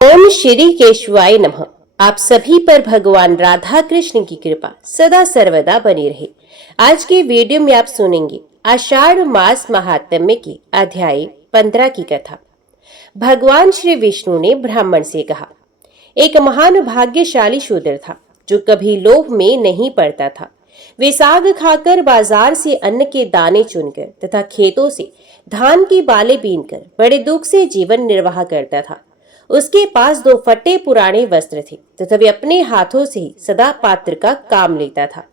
ओम श्री केशवाय नमः। आप सभी पर भगवान राधा कृष्ण की कृपा सदा सर्वदा बनी रहे। आज के वीडियो में आप सुनेंगे आषाढ़ मास महात्म्य की अध्याय 15 की कथा। भगवान श्री विष्णु ने ब्राह्मण से कहा, एक महान भाग्यशाली शूद्र था जो कभी लोभ में नहीं पड़ता था। वे साग खाकर, बाजार से अन्न के दाने चुनकर तथा खेतों से धान की बालें बीनकर बड़े दुख से जीवन निर्वाह करता था। उसके पास 2 फटे पुराने वस्त्र थे तथा वे अपने हाथों से ही सदा पात्र का काम लेता था।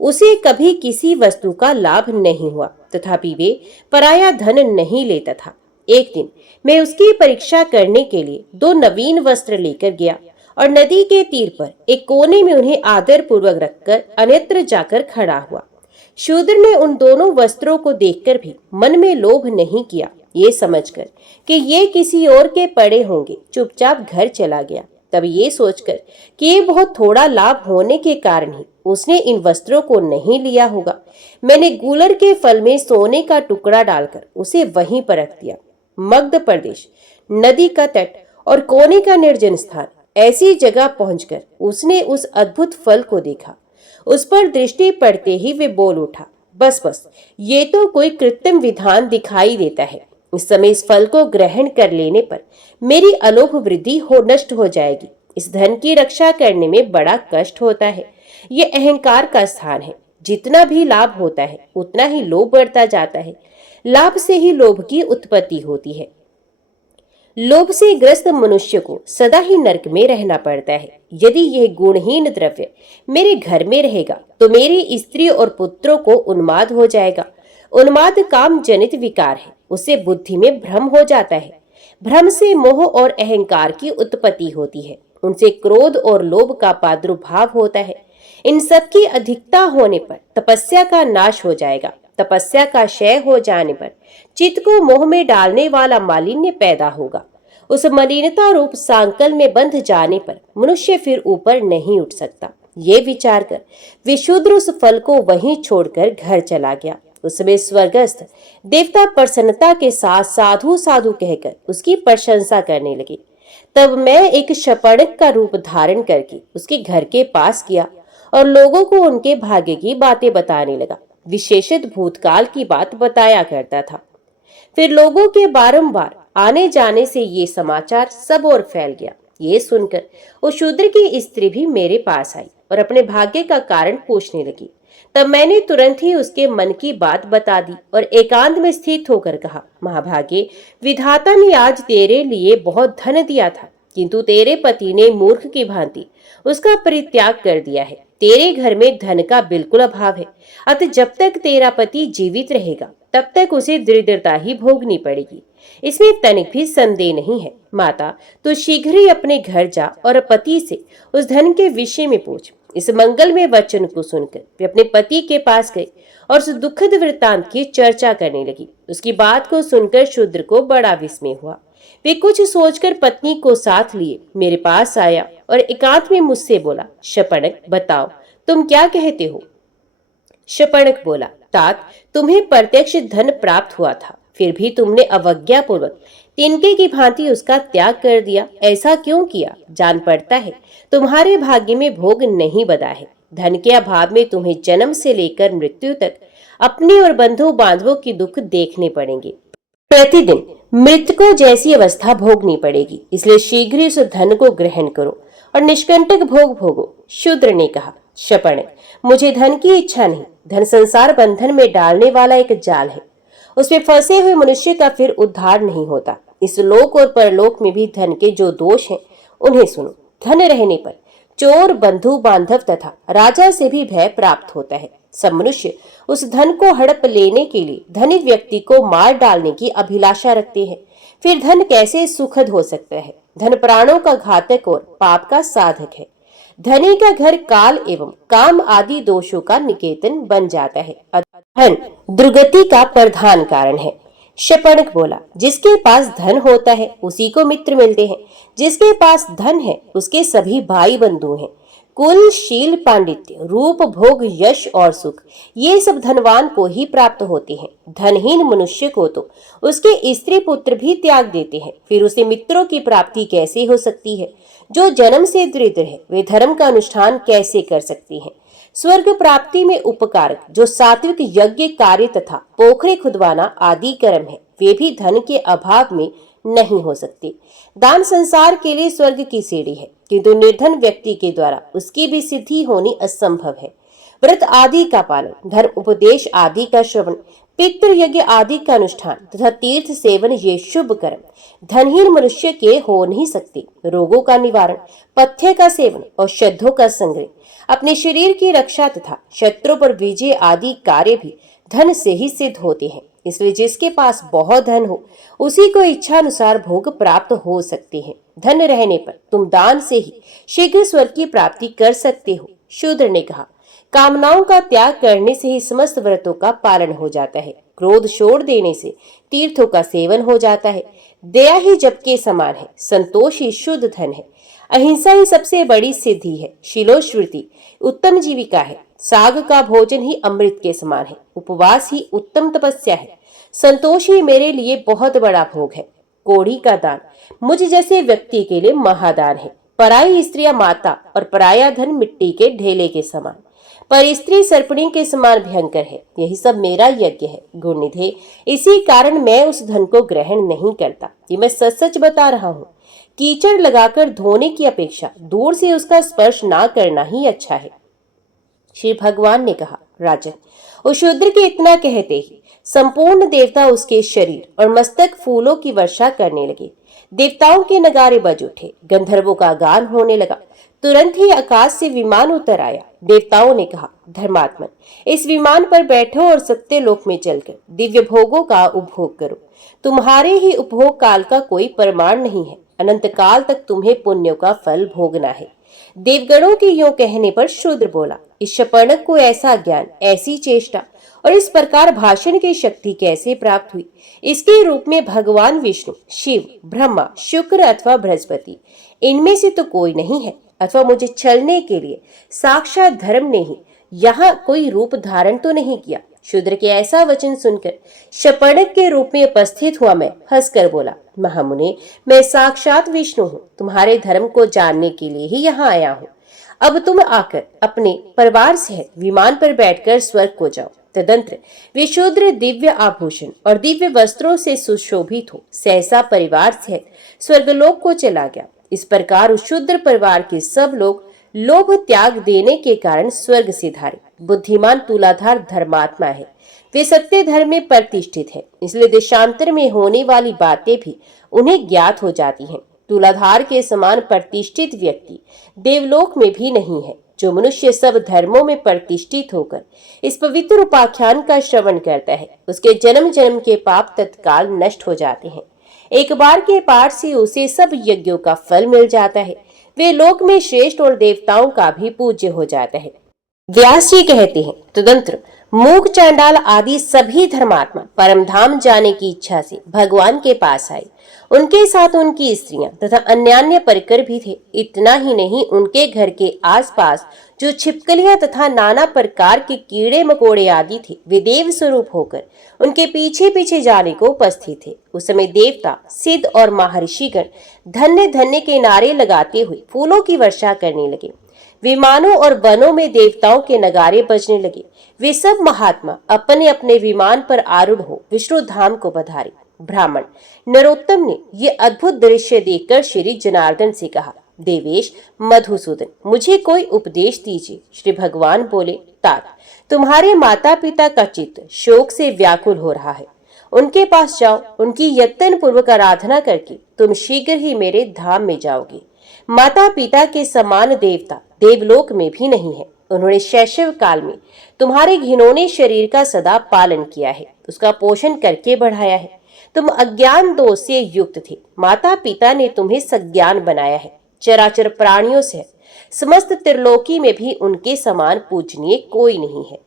उसे कभी किसी वस्तु का लाभ नहीं हुआ, तथापि वे पराया धन नहीं लेता था। एक दिन मैं उसकी परीक्षा करने के लिए 2 नवीन वस्त्र लेकर गया और नदी के तीर पर एक कोने में उन्हें आदर पूर्वक रखकर अन्यत्र जाकर खड़ा हुआ। शूद्र ने उन दोनों वस्त्रों को देखकर भी मन में लोभ नहीं किया। ये समझकर कि ये किसी और के पड़े होंगे, चुपचाप घर चला गया। तब ये सोचकर कि ये बहुत थोड़ा लाभ होने के कारण ही उसने इन वस्त्रों को नहीं लिया होगा, मैंने गूलर के फल में सोने का टुकड़ा डालकर उसे वहीं पर रख दिया। मगध प्रदेश, नदी का तट और कोने का निर्जन स्थान, ऐसी जगह पहुंचकर उसने उस अद्भुत फल को देखा। उस पर दृष्टि पड़ते ही वे बोल उठा, बस बस, ये तो कोई कृत्रिम विधान दिखाई देता है। इस समय इस फल को ग्रहण कर लेने पर मेरी अलोभ वृद्धि नष्ट हो जाएगी। इस धन की रक्षा करने में बड़ा कष्ट होता है। ये अहंकार का स्थान है। जितना भी लाभ होता है उतना ही लोभ बढ़ता जाता है। लाभ से ही लोभ की उत्पत्ति होती है। लोभ से ग्रस्त मनुष्य को सदा ही नरक में रहना पड़ता है। यदि यह गुणहीन द्रव्य मेरे घर में रहेगा तो मेरी स्त्री और पुत्रों को उन्माद हो जाएगा। उन्माद काम जनित विकार है, उससे बुद्धि में भ्रम हो जाता है। भ्रम से मोह और अहंकार की उत्पत्ति होती है, उनसे क्रोध और लोभ का प्रादुर्भाव होता है। इन सब की अधिकता होने पर तपस्या का नाश हो जाएगा। तपस्या का क्षय हो जाने पर चित्त को मोह में डालने वाला मालिन्य पैदा होगा। उस मलिनता रूप सांकल में बंध जाने पर मनुष्य फिर ऊपर नहीं उठ सकता। ये विचार कर विशुद्र उस फल को वहीं छोड़कर घर चला गया। उसमें स्वर्गस्थ देवता प्रसन्नता के साथ साधु साधु कहकर उसकी प्रशंसा करने लगे। तब मैं एक शपणक का रूप धारण करके उसके घर के पास किया और लोगों को उनके भाग्य की बातें बताने लगा। विशेषित भूतकाल की बात बताया करता था। फिर लोगों के बारंबार आने जाने से ये समाचार सब ओर फैल गया। ये सुनकर वो शूद्र की स्त्री भी मेरे पास आई और अपने भाग्य का कारण पूछने लगी। तब मैंने तुरंत ही उसके मन की बात बता दी और एकांत में स्थित होकर कहा, महाभागे, विधाता ने आज तेरे लिए बहुत धन दिया था, किंतु तेरे पति ने मूर्ख की भांति उसका परित्याग कर दिया है। तेरे घर में धन का बिल्कुल अभाव है। अतः जब तक तेरा पति जीवित रहेगा तब तक उसे दरिद्रता ही भोगनी पड़ेगी। इसमें तनिक भी संदेह नहीं है। माता, तो शीघ्र ही अपने घर जा और पति से उस धन के विषय में पूछ। इस मंगल में वचन को सुनकर वे अपने पति के पास गई और उस दुखद वृत्तांत की चर्चा करने लगी। उसकी बात को सुनकर शूद्र को बड़ा विस्मय हुआ। वे कुछ सोचकर पत्नी को साथ लिए मेरे पास आया और एकांत में मुझसे बोला, शपणक, बताओ तुम क्या कहते हो। शपणक बोला, तात, तुम्हें प्रत्यक्ष धन प्राप्त हुआ था, फिर भी तुमने अवज्ञा पूर्वक तिनके की भांति उसका त्याग कर दिया। ऐसा क्यों किया? जान पड़ता है तुम्हारे भाग्य में भोग नहीं बधा है। धन के अभाव में तुम्हें जन्म से लेकर मृत्यु तक अपने और बंधु बांधवों की दुख देखने पड़ेंगे। प्रतिदिन मृतकों जैसी अवस्था भोगनी पड़ेगी। इसलिए शीघ्र ही उस धन को ग्रहण करो और निष्कंटक भोग भोगो। शूद्र ने कहा, शपणक, मुझे धन की इच्छा नहीं। धन संसार बंधन में डालने वाला एक जाल है। उसमें फंसे हुए मनुष्य का फिर उद्धार नहीं होता। इस लोक और परलोक में भी धन के जो दोष हैं उन्हें सुनो। धन रहने पर चोर, बंधु बांधव तथा राजा से भी भय प्राप्त होता है। सब मनुष्य उस धन को हड़प लेने के लिए धनी व्यक्ति को मार डालने की अभिलाषा रखते हैं। फिर धन कैसे सुखद हो सकता है? धन प्राणों का घातक और पाप का साधक है। धनी का घर काल एवं काम आदि दोषों का निकेतन बन जाता है। धन दुर्गति का प्रधान कारण है। शपणक बोला, जिसके पास धन होता है उसी को मित्र मिलते हैं। जिसके पास धन है उसके सभी भाई बंधु हैं। कुल, शील, पांडित्य, रूप, भोग, यश और सुख, ये सब धनवान को ही प्राप्त होते हैं। धनहीन मनुष्य को तो उसके स्त्री पुत्र भी त्याग देते हैं, फिर उसे मित्रों की प्राप्ति कैसे हो सकती है? जो जन्म से दरिद्र है वे धर्म का अनुष्ठान कैसे कर सकती हैं? स्वर्ग प्राप्ति में उपकारक जो सात्विक यज्ञ कार्य तथा पोखरे खुदवाना आदि कर्म है, वे भी धन के अभाव में नहीं हो सकते। दान संसार के लिए स्वर्ग की सीढ़ी है, किंतु निर्धन व्यक्ति के द्वारा उसकी भी सिद्धि होनी असंभव है। व्रत आदि का पालन, धर्म उपदेश आदि का श्रवण, पितृ यज्ञ आदि का अनुष्ठान तथा तीर्थ सेवन, ये शुभ कर्म धनहीन मनुष्य के हो नहीं सकते। रोगों का निवारण, पथ्य का सेवन, औषधों का संग्रह, अपने शरीर की रक्षा तथा शत्रु पर विजय आदि कार्य भी धन से ही सिद्ध होते हैं। इसलिए जिसके पास बहुत धन हो उसी को इच्छा अनुसार भोग प्राप्त हो सकते हैं। धन रहने पर तुम दान से ही शीघ्र स्वर्ग की प्राप्ति कर सकते हो। शूद्र ने कहा, कामनाओं का त्याग करने से ही समस्त व्रतों का पालन हो जाता है। क्रोध छोड़ देने से तीर्थों का सेवन हो जाता है। दया ही जप के समान है। संतोष ही शुद्ध धन है। अहिंसा ही सबसे बड़ी सिद्धि है। शिलोश्रुति उत्तम जीविका है। साग का भोजन ही अमृत के समान है। उपवास ही उत्तम तपस्या है। संतोष ही मेरे लिए बहुत बड़ा भोग है। कोढ़ी का दान मुझ जैसे व्यक्ति के लिए महादान है। पराई स्त्रियां माता और पराया धन मिट्टी के ढेले के समान, पर स्त्री सर्पणी के समान भयंकर है। यही सब मेरा यज्ञ है गुणनिधे, इसी कारण मैं उस धन को ग्रहण नहीं करता। ये मैं सच सच बता रहा हूँ। कीचड़ लगाकर धोने की अपेक्षा दूर से उसका स्पर्श ना करना ही अच्छा है। श्री भगवान ने कहा, राजन, उस शूद्र के इतना कहते ही संपूर्ण देवता उसके शरीर और मस्तक फूलों की वर्षा करने लगे। देवताओं के नगारे बज उठे। गंधर्वों का गान होने लगा। तुरंत ही आकाश से विमान उतर आया। देवताओं ने कहा, धर्मात्मन, इस विमान पर बैठो और सत्य लोक में चलकर दिव्य भोगों का उपभोग करो। तुम्हारे ही उपभोग काल का कोई प्रमाण नहीं है। अनंत काल तक तुम्हें पुण्यों का फल भोगना है। देवगणों के यूं कहने पर शूद्र बोला, इस शपर्णक को ऐसा ज्ञान, ऐसी चेष्टा और इस प्रकार भाषण की शक्ति कैसे प्राप्त हुई? इसके रूप में भगवान विष्णु, शिव, ब्रह्मा, शुक्र अथवा बृहस्पति, इनमें से तो कोई नहीं है। अथवा मुझे छलने के लिए साक्षात धर्म ने ही यहाँ कोई रूप धारण तो नहीं किया। शूद्र के ऐसा वचन सुनकर शपर्णक के रूप में उपस्थित हुआ मैं हंसकर बोला, महामुने, मैं साक्षात विष्णु हूँ। तुम्हारे धर्म को जानने के लिए ही यहाँ आया हूँ। अब तुम आकर अपने परिवार सहित विमान पर बैठकर स्वर्ग को जाओ। तदंतर वे शूद्र दिव्य आभूषण और दिव्य वस्त्रों से सुशोभित हो सहसा परिवार सहित स्वर्गलोक को चला गया। इस प्रकार उस शूद्र परिवार के सब लोग लोभ त्याग देने के कारण स्वर्ग से धारे। बुद्धिमान तुलाधार धर्मात्मा है। वे सत्य धर्म में प्रतिष्ठित है, इसलिए देशांतर में होने वाली बातें भी उन्हें ज्ञात हो जाती हैं। तुलाधार के समान प्रतिष्ठित व्यक्ति देवलोक में भी नहीं है। जो मनुष्य सब धर्मों में प्रतिष्ठित होकर इस पवित्र उपाख्यान का श्रवण करता है, उसके जन्म जन्म के पाप तत्काल नष्ट हो जाते हैं। एक बार के पाठ से उसे सब यज्ञों का फल मिल जाता है। वे लोक में श्रेष्ठ और देवताओं का भी पूज्य हो जाता है। व्यास जी कहते हैं, तदंतर मूक, चांडाल आदि सभी धर्मात्मा परमधाम जाने की इच्छा से भगवान के पास आए। उनके साथ उनकी स्त्रियां तथा अन्यान्य परिकर भी थे। इतना ही नहीं, उनके घर के आसपास जो छिपकलियां तथा नाना प्रकार के कीड़े मकोड़े आदि थे, वे देव स्वरूप होकर उनके पीछे पीछे जाने को उपस्थित थे। उस समय देवता, सिद्ध और महर्षिगण धन्य धन्य के नारे लगाते हुए फूलों की वर्षा करने लगे। विमानों और वनों में देवताओं के नगारे बजने लगे। वे सब महात्मा अपने अपने विमान पर आरूढ़ हो विष्णु धाम को पधारे। ब्राह्मण नरोत्तम ने ये अद्भुत दृश्य देखकर श्री जनार्दन से कहा, देवेश मधुसूदन, मुझे कोई उपदेश दीजिए। श्री भगवान बोले, तात, तुम्हारे माता पिता का चित्त शोक से व्याकुल हो रहा है। उनके पास जाओ। उनकी यत्न पूर्वक आराधना करके तुम शीघ्र ही मेरे धाम में जाओगे। माता पिता के समान देवता देवलोक में भी नहीं है। उन्होंने शैशव काल में तुम्हारे घिनौने शरीर का सदा पालन किया है, उसका पोषण करके बढ़ाया है। तुम अज्ञान दोष से युक्त थे। माता पिता ने तुम्हें सज्ञान बनाया है। चराचर प्राणियों से समस्त त्रिलोकी में भी उनके समान पूजनीय कोई नहीं है।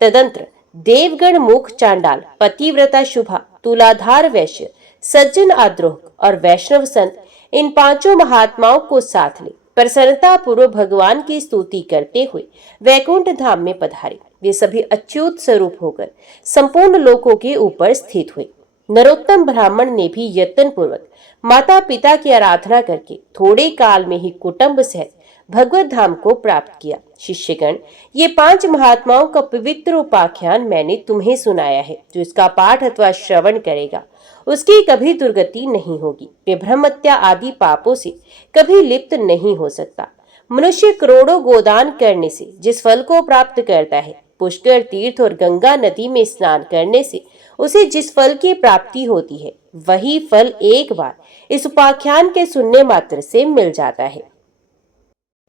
तदंतर देवगण, मुख, चांडाल, पतिव्रता शुभा, तुलाधार वैश्य, सज्जन आद्रोह और वैष्णव संत, इन पांचों महात्माओं को साथ ले प्रसन्नता पूर्वक भगवान की स्तुति करते हुए वैकुंठ धाम में पधारे। वे सभी अच्युत स्वरूप होकर संपूर्ण लोकों के ऊपर स्थित हुए। नरोत्तम ब्राह्मण ने भी यत्न पूर्वक माता पिता की आराधना करके थोड़े काल में ही कुटुंब सहित भगवत धाम को प्राप्त किया। शिष्यगण, ये 5 महात्माओं का पवित्र उपाख्यान मैंने तुम्हें सुनाया है। जो इसका पाठ अथवा श्रवण करेगा उसकी कभी दुर्गति नहीं होगी। वे ब्रह्मत्या आदि पापों से कभी लिप्त नहीं हो सकता। मनुष्य करोड़ों गोदान करने से जिस फल को प्राप्त करता है, पुष्कर तीर्थ और गंगा नदी में स्नान करने से उसे जिस फल की प्राप्ति होती है, वही फल एक बार इस उपाख्यान के सुनने मात्र से मिल जाता है।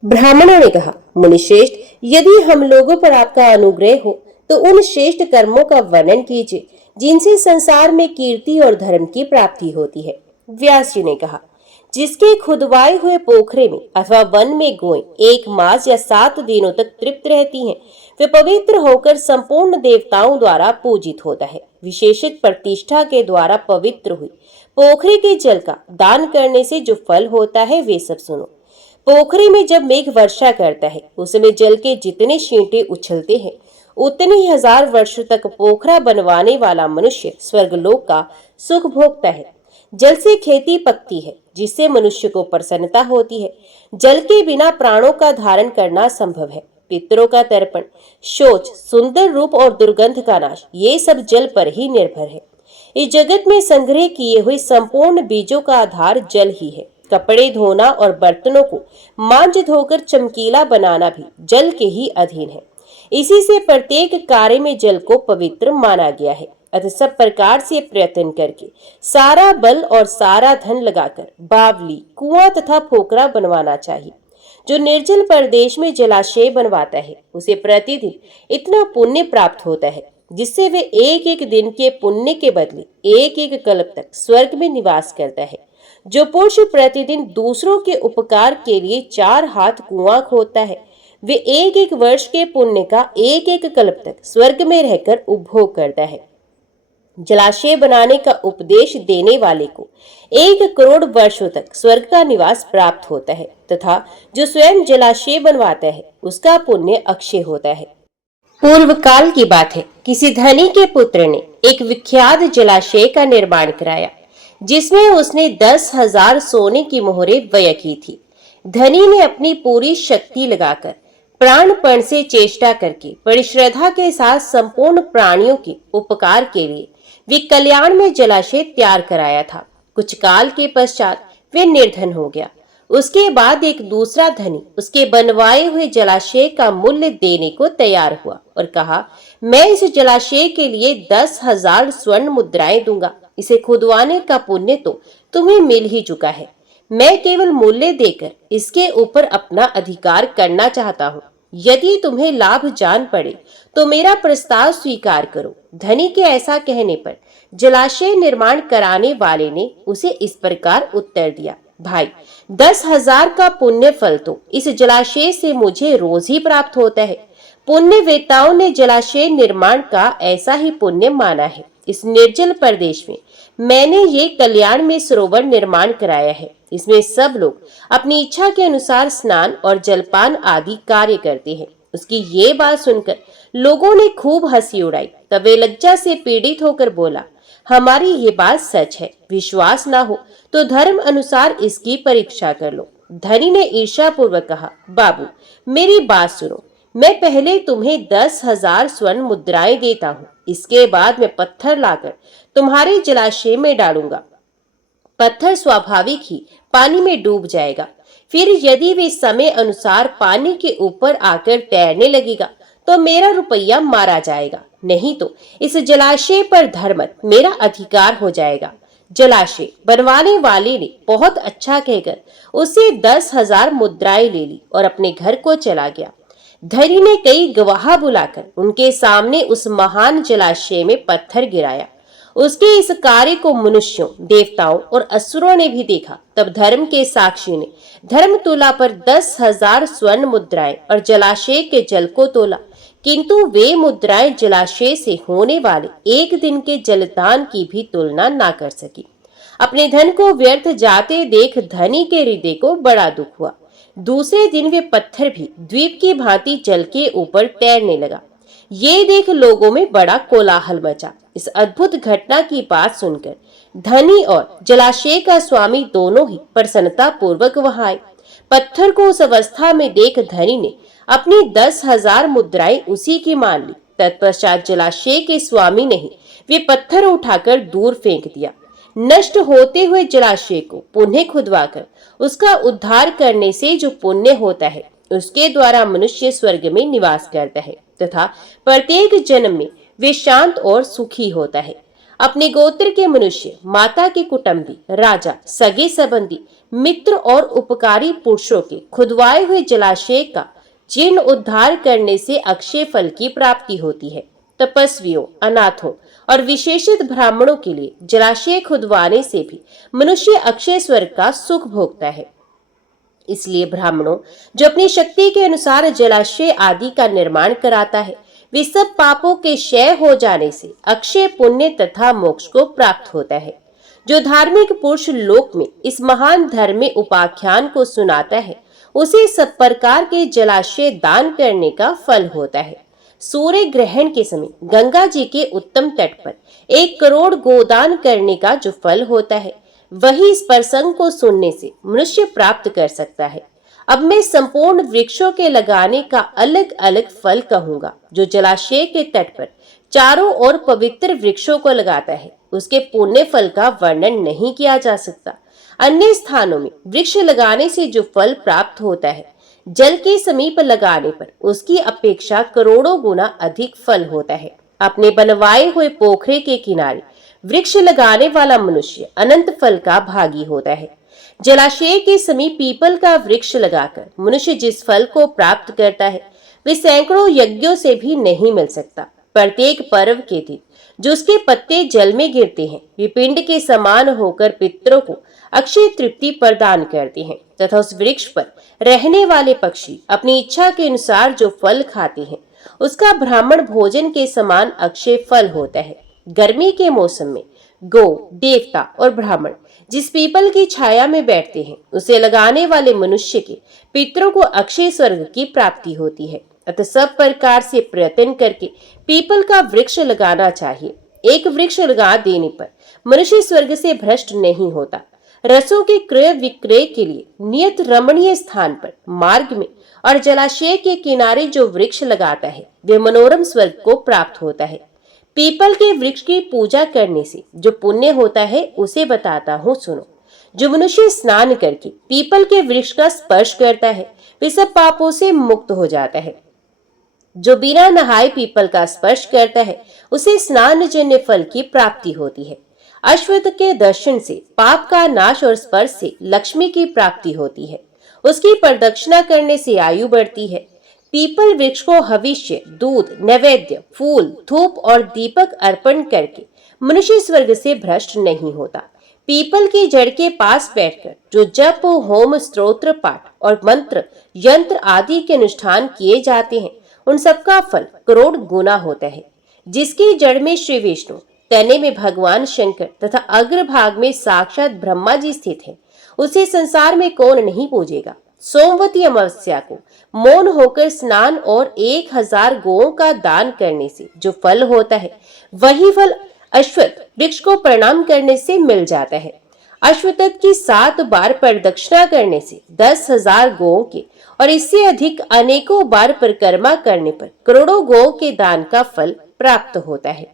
ब्राह्मणों ने कहा, मुनिश्रेष्ठ, यदि हम लोगों पर आपका अनुग्रह हो तो उन श्रेष्ठ कर्मों का वर्णन कीजिए जिनसे संसार में कीर्ति और धर्म की प्राप्ति होती है। व्यास जी ने कहा, जिसके खुदवाए हुए पोखरे में अथवा वन में गोएं 1 मास या 7 दिनों तक तृप्त रहती हैं, वे पवित्र होकर संपूर्ण देवताओं द्वारा पूजित होता है। विशेषित प्रतिष्ठा के द्वारा पवित्र हुई पोखरे के जल का दान करने से जो फल होता है वे सब सुनो। पोखरे में जब मेघ वर्षा करता है, उसमें जल के जितने छींटे उछलते हैं, उतने ही 1000 वर्षों तक पोखरा बनवाने वाला मनुष्य स्वर्गलोक का सुख भोगता है। जल से खेती पकती है, जिससे मनुष्य को प्रसन्नता होती है। जल के बिना प्राणों का धारण करना संभव है। पितरों का तर्पण, शौच, सुंदर रूप और दुर्गंध का नाश, ये सब जल पर ही निर्भर है। इस जगत में संग्रह किए हुए संपूर्ण बीजों का आधार जल ही है। कपड़े धोना और बर्तनों को मांज धोकर चमकीला बनाना भी जल के ही अधीन है। इसी से प्रत्येक कार्य में जल को पवित्र माना गया है। अतः सब प्रकार से प्रयत्न करके सारा बल और सारा धन लगाकर बावली, कुआं तथा पोखरा बनवाना चाहिए। जो निर्जल प्रदेश में जलाशय बनवाता है, उसे प्रतिदिन इतना पुण्य प्राप्त होता है जिससे वे एक एक दिन के पुण्य के बदले एक एक कल्प तक स्वर्ग में निवास करता है। जो पुरुष प्रतिदिन दूसरों के उपकार के लिए 4 हाथ कुआं खोदता है, वे एक एक वर्ष के पुण्य का एक एक कल्प तक स्वर्ग में रहकर उपभोग करता है। जलाशय बनाने का उपदेश देने वाले को 1 करोड़ वर्षों तक स्वर्ग का निवास प्राप्त होता है तथा जो स्वयं जलाशय बनवाता है उसका पुण्य अक्षय होता है। पूर्व काल की बात है, किसी धनी के पुत्र ने एक विख्यात जलाशय का निर्माण कराया, जिसमें उसने 10,000 सोने की मोहरें व्यय की थी। धनी ने अपनी पूरी शक्ति लगाकर प्राणपण से चेष्टा करके बड़ी श्रद्धा के साथ संपूर्ण प्राणियों के उपकार के लिए वे कल्याण में जलाशय तैयार कराया था। कुछ काल के पश्चात वे निर्धन हो गया। उसके बाद एक दूसरा धनी उसके बनवाए हुए जलाशय का मूल्य देने को तैयार हुआ और कहा, मैं इस जलाशय के लिए 10,000 स्वर्ण मुद्राएं दूंगा। इसे खुदवाने का पुण्य तो तुम्हें मिल ही चुका है। मैं केवल मूल्य देकर इसके ऊपर अपना अधिकार करना चाहता हूँ। यदि तुम्हें लाभ जान पड़े तो मेरा प्रस्ताव स्वीकार करो। धनी के ऐसा कहने पर जलाशय निर्माण कराने वाले ने उसे इस प्रकार उत्तर दिया, भाई, 10,000 का पुण्य फल तो इस जलाशय से मुझे रोज ही प्राप्त होता है। पुण्यवेताओं ने जलाशय निर्माण का ऐसा ही पुण्य माना है। इस निर्जल प्रदेश में मैंने ये कल्याण में सरोवर निर्माण कराया है। इसमें सब लोग अपनी इच्छा के अनुसार स्नान और जलपान आदि कार्य करते हैं। उसकी ये बात सुनकर लोगों ने खूब हंसी उड़ाई। तब वे लज्जा से पीड़ित होकर बोला, हमारी ये बात सच है। विश्वास ना हो तो धर्म अनुसार इसकी परीक्षा कर लो। धनी ने ईर्ष्या पूर्वक कहा, बाबू, मेरी बात सुनो। मैं पहले तुम्हें 10,000 स्वर्ण मुद्राएं देता हूँ। इसके बाद मैं पत्थर लाकर तुम्हारे जलाशय में डालूंगा। पत्थर स्वाभाविक ही पानी में डूब जाएगा। फिर यदि वे समय अनुसार पानी के ऊपर आकर तैरने लगेगा तो मेरा रुपया मारा जाएगा, नहीं तो इस जलाशय पर धर्मत मेरा अधिकार हो जाएगा। जलाशय बनवाने वाले ने बहुत अच्छा कहकर उसे 10,000 मुद्राएं ले ली और अपने घर को चला गया। धनी ने कई गवाह बुलाकर उनके सामने उस महान जलाशय में पत्थर गिराया। उसके इस कार्य को मनुष्यों, देवताओं और असुरों ने भी देखा। तब धर्म के साक्षी ने धर्म तुला पर 10,000 स्वर्ण मुद्राएं और जलाशय के जल को तोला, किंतु वे मुद्राएं जलाशय से होने वाले एक दिन के जलदान की भी तुलना ना कर सकी। अपने धन को व्यर्थ जाते देख धनी के हृदय को बड़ा दुख हुआ। दूसरे दिन वे पत्थर भी द्वीप की भांति जल के ऊपर तैरने लगा। ये देख लोगों में बड़ा कोलाहल मचा। इस अद्भुत घटना की बात सुनकर धनी और जलाशय का स्वामी दोनों ही प्रसन्नता पूर्वक वहां आए। पत्थर को उस अवस्था में देख धनी ने अपनी 10,000 मुद्राएं उसी की मान ली। तत्पश्चात जलाशय के स्वामी ने ही वे पत्थर उठाकर दूर फेंक दिया। नष्ट होते हुए जलाशय को पुनः खुदवाकर उसका उद्धार करने से जो पुण्य होता है, उसके द्वारा मनुष्य स्वर्ग में निवास करता है तथा प्रत्येक जन्म में वे शांत और सुखी होता है। अपने गोत्र के मनुष्य, माता के कुटुंबी, राजा, सगे संबंधी, मित्र और उपकारी पुरुषों के खुदवाए हुए जलाशय का जीर्ण उद्धार करने से अक्षय फल की प्राप्ति होती है। तपस्वियों, अनाथों और विशेषित ब्राह्मणों के लिए जलाशय खुदवाने से भी मनुष्य अक्षय स्वर्ग का सुख भोगता है। इसलिए ब्राह्मणों जो अपनी शक्ति के अनुसार जलाशय आदि का निर्माण कराता है, वे सब पापों के क्षय हो जाने से अक्षय पुण्य तथा मोक्ष को प्राप्त होता है। जो धार्मिक पुरुष लोक में इस महान धर्म में उपाख्यान को सुनाता है, उसे सब प्रकार के जलाशय दान करने का फल होता है। सूर्य ग्रहण के समय गंगा जी के उत्तम तट पर 1 करोड़ गोदान करने का जो फल होता है, वही इस प्रसंग को सुनने से मनुष्य प्राप्त कर सकता है। अब मैं संपूर्ण वृक्षों के लगाने का अलग अलग फल कहूंगा। जो जलाशय के तट पर चारों ओर पवित्र वृक्षों को लगाता है, उसके पुण्य फल का वर्णन नहीं किया जा सकता। अन्य स्थानों में वृक्ष लगाने से जो फल प्राप्त होता है, जल के समीप लगाने पर उसकी अपेक्षा करोड़ों गुना अधिक फल होता है। अपने बनवाए हुए पोखरे के किनारे वृक्ष लगाने वाला मनुष्य अनंत फल का भागी होता है। जलाशय के समीप पीपल का वृक्ष लगाकर मनुष्य जिस फल को प्राप्त करता है, वे सैकड़ों यज्ञों से भी नहीं मिल सकता। प्रत्येक पर्व के दिन जो उसके पत्ते जल में गिरते हैं, वे पिंड के समान होकर पितरों को अक्षय तृप्ति प्रदान करते हैं तथा उस वृक्ष पर रहने वाले पक्षी अपनी इच्छा के अनुसार जो फल खाते हैं, उसका ब्राह्मण भोजन के समान अक्षय फल होता है। गर्मी के मौसम में गौ, देवता और ब्राह्मण जिस पीपल की छाया में बैठते हैं, उसे लगाने वाले मनुष्य के पितरों को अक्षय स्वर्ग की प्राप्ति होती है। अतः सब प्रकार से प्रयत्न करके पीपल का वृक्ष लगाना चाहिए। एक वृक्ष लगा देने पर मनुष्य स्वर्ग से भ्रष्ट नहीं होता। रसों के क्रय विक्रय के लिए नियत रमणीय स्थान पर, मार्ग में और जलाशय के किनारे जो वृक्ष लगाता है, वे मनोरम स्वर्ग को प्राप्त होता है। पीपल के वृक्ष की पूजा करने से जो पुण्य होता है, उसे बताता हूँ, सुनो। जो मनुष्य स्नान करके पीपल के वृक्ष का स्पर्श करता है, वे सब पापों से मुक्त हो जाता है। जो बिना नहाए पीपल का स्पर्श करता है, उसे स्नान जन्य फल की प्राप्ति होती है। अश्वत्थ के दर्शन से पाप का नाश और स्पर्श से लक्ष्मी की प्राप्ति होती है। उसकी प्रदक्षिणा करने से आयु बढ़ती है। पीपल वृक्ष को हविष्य, दूध, नैवेद्य, फूल, धूप और दीपक अर्पण करके मनुष्य स्वर्ग से भ्रष्ट नहीं होता। पीपल की जड़ के पास बैठकर जो जप, होम, स्तोत्र पाठ और मंत्र, यंत्र आदि के अनुष्ठान किए जाते हैं, उन सबका फल करोड़ गुना होता है। जिसकी जड़ में श्री विष्णु, तने में भगवान शंकर तथा अग्रभाग में साक्षात ब्रह्मा जी स्थित है, उसे संसार में कौन नहीं पूजेगा। सोमवती अमावस्या को मौन होकर स्नान और 1000 गौओं का दान करने से जो फल होता है, वही फल अश्वत्थ वृक्ष को प्रणाम करने से मिल जाता है। अश्वत्थ की 7 बार प्रदक्षिणा करने से 10,000 गौओं के और इससे अधिक अनेकों बार परिक्रमा करने पर करोड़ों गौओं के दान का फल प्राप्त होता है।